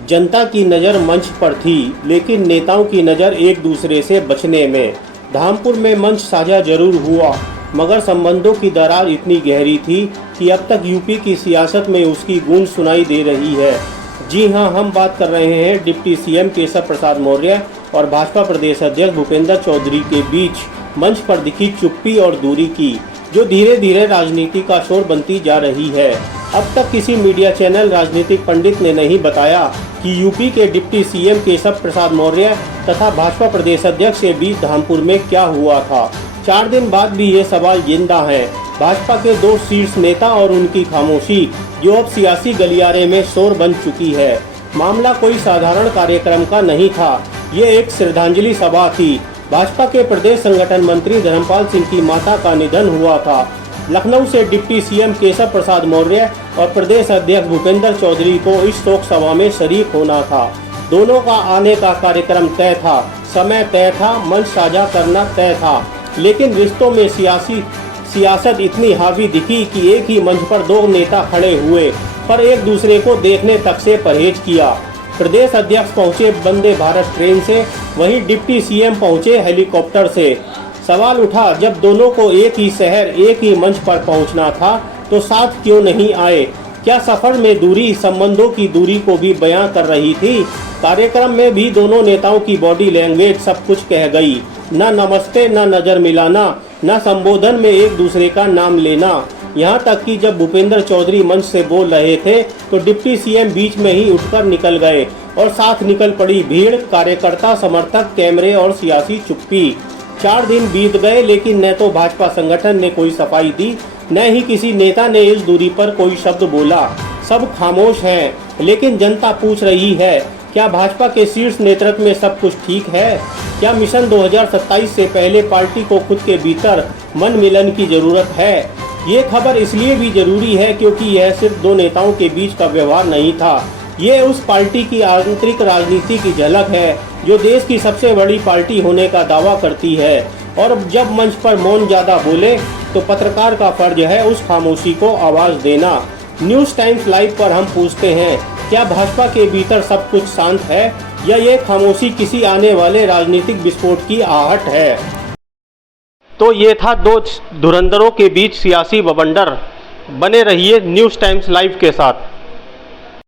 जनता की नज़र मंच पर थी, लेकिन नेताओं की नज़र एक दूसरे से बचने में। धामपुर में मंच साझा जरूर हुआ, मगर संबंधों की दरार इतनी गहरी थी कि अब तक यूपी की सियासत में उसकी गूंज सुनाई दे रही है। जी हां, हम बात कर रहे हैं डिप्टी सीएम केशव प्रसाद मौर्य और भाजपा प्रदेश अध्यक्ष भूपेंद्र चौधरी के बीच मंच पर दिखी चुप्पी और दूरी की, जो धीरे धीरे राजनीति का शोर बनती जा रही है। अब तक किसी मीडिया चैनल, राजनीतिक पंडित ने नहीं बताया कि यूपी के डिप्टी सीएम केशव प्रसाद मौर्य तथा भाजपा प्रदेश अध्यक्ष के बीच धामपुर में क्या हुआ था। 4 दिन बाद भी ये सवाल जिंदा है। भाजपा के 2 शीर्ष नेता और उनकी खामोशी, जो अब सियासी गलियारे में शोर बन चुकी है। मामला कोई साधारण कार्यक्रम का नहीं था, ये एक श्रद्धांजलि सभा थी। भाजपा के प्रदेश संगठन मंत्री धर्मपाल सिंह की माता का निधन हुआ था। लखनऊ से डिप्टी सीएम केशव प्रसाद मौर्य और प्रदेश अध्यक्ष भूपेंद्र चौधरी को इस शोक सभा में शरीक होना था। दोनों का आने का कार्यक्रम तय था, समय तय था, मंच साझा करना तय था, लेकिन रिश्तों में सियासत इतनी हावी दिखी कि एक ही मंच पर 2 नेता खड़े हुए, पर एक दूसरे को देखने तक से परहेज किया। प्रदेश अध्यक्ष पहुंचे वंदे भारत ट्रेन से, वहीं डिप्टी सीएम पहुंचे हेलीकॉप्टर से। सवाल उठा, जब दोनों को एक ही शहर, एक ही मंच पर पहुंचना था, तो साथ क्यों नहीं आए? क्या सफर में दूरी संबंधों की दूरी को भी बयां कर रही थी? कार्यक्रम में भी दोनों नेताओं की बॉडी लैंग्वेज सब कुछ कह गई। न नमस्ते, न नजर मिलाना, न संबोधन में एक दूसरे का नाम लेना। यहाँ तक कि जब भूपेंद्र चौधरी मंच से बोल रहे थे, तो डिप्टी सीएम बीच में ही उठकर निकल गए और साथ निकल पड़ी भीड़, कार्यकर्ता, समर्थक, कैमरे और सियासी चुप्पी। 4 दिन बीत गए, लेकिन न तो भाजपा संगठन ने कोई सफाई दी, न ही किसी नेता ने इस दूरी पर कोई शब्द बोला। सब खामोश हैं, लेकिन जनता पूछ रही है, क्या भाजपा के शीर्ष नेतृत्व में सब कुछ ठीक है? क्या मिशन 2027 से पहले पार्टी को खुद के भीतर मन मिलन की जरूरत है? ये खबर इसलिए भी जरूरी है क्योंकि यह सिर्फ 2 नेताओं के बीच का व्यवहार नहीं था, ये उस पार्टी की आंतरिक राजनीति की झलक है जो देश की सबसे बड़ी पार्टी होने का दावा करती है। और जब मंच पर मौन ज्यादा बोले, तो पत्रकार का फर्ज है उस खामोशी को आवाज देना। न्यूज़ टाइम्स लाइव पर हम पूछते हैं, क्या भाजपा के भीतर सब कुछ शांत है, या ये खामोशी किसी आने वाले राजनीतिक विस्फोट की आहट है? तो ये था 2 धुरंधरों के बीच सियासी बवंडर। बने रहिए न्यूज़ टाइम्स लाइव के साथ।